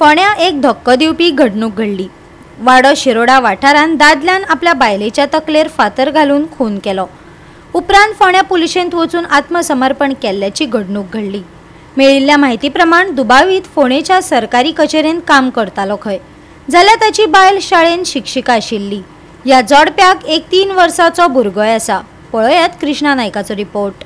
फोंड्या एक धक्को दिवपी घडणूक घडली। वाडो शिरोडा वाठारांत दादल्यान आपल्या बायलेच्या तकलेर फातर घालून खून केलो। उपरांत फोंड्या पुलिशेंत वचून आत्मसमर्पण केल्ल्याची घडणूक घडली। मेळिल्ल्या म्हायती प्रमाण दुबावीत फोंडेच्या सरकारी कचेरेंत काम करतालो खंय, जाल्यार ताची बायल शाळेंत शिक्षिका आशिल्ली। ह्या जोडप्याक एक 3 वर्सांचो भुरगोय आसा। पळयात कृष्णा नायकाचो रिपोर्ट।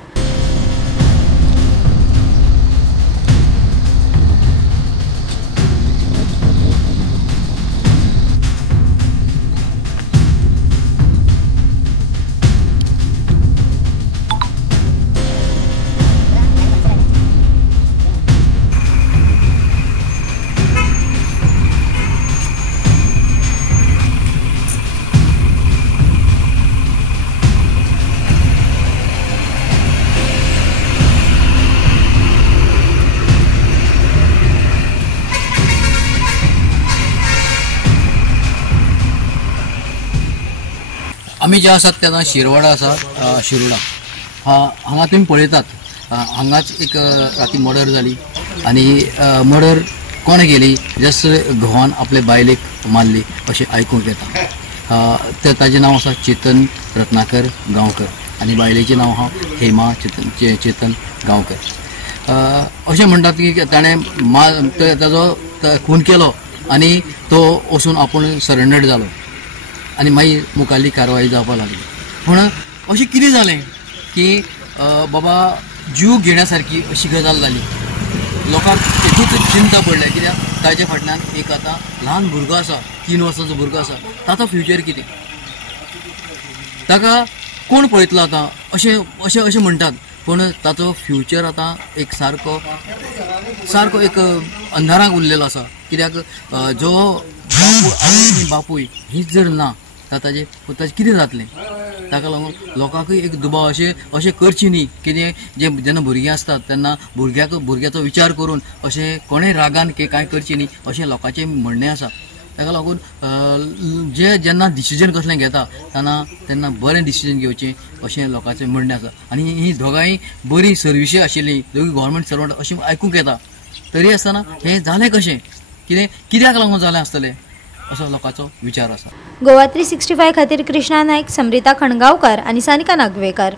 आम्ही जे आसात तेन्ना शिरवाडा आसा शिरोडा हांगा तुम्ही पळयतात हांगाच एक राती मर्डर जाली आनी मर्डर कोणे केली जस्ट घोवान आपले बायलेक मारली अशें आयकूंक येता। ताजें नांव आसा चेतन रत्नाकर गांवकर आनी बायलेचें नांव आहा हेमा चेतन गांवकर। अशें म्हणटात की ताणें ताजो खून केलो आनी तो वचून आपूण सरेंडर जालो आनी मागीर मुखाल्ली कारवाई जावपाक लागली। पूण अशें कितें जालें की बाबा जीव घेण्यासारकी अशी गजाल जाली। लोकांक तेतूच चिंता पडल्या कित्याक ताजे फाटल्यान एक आतां ल्हान भुरगो आसा, 3 वर्सांचो भुरगो आसा, ताचो फ्युचर कितें, ताका कोण पळयतलो आतां अशें अशें अशें म्हणटात। पूण ताचो फ्युचर आतां एक सारको एक अंधाराक उरलेलो आसा कित्याक जो बापूय हीच जर ना ताजें कितें जातलें। ताका लागून लोकांकूय एक दुबाव अशें करची न्ही कितें जेन्ना भुरगीं आसतात तेन्ना भुरग्याचो विचार करून अशें कोणेय रागान कांय करची न्ही अशें लोकांचें म्हणणें आसा। ताका लागून जेन्ना डिसिजन कसलें घेता तेन्ना बरें डिसिजन घेवचें अशें लोकांचें म्हणणें आसा। आनी ही दोगांय बरी सर्विशी आशिल्लीं, दोगी गव्हर्मेंट सर्वंट अशें आयकूंक येता। तरी आसतना हें जालें कशें, कित्याक लागून जालें आसतलें असो लोकांचो विचार आसा। गोवा 365 खातीर कृष्णा नायक, समृता खणगांवकर आनी सानिका नागवेकर।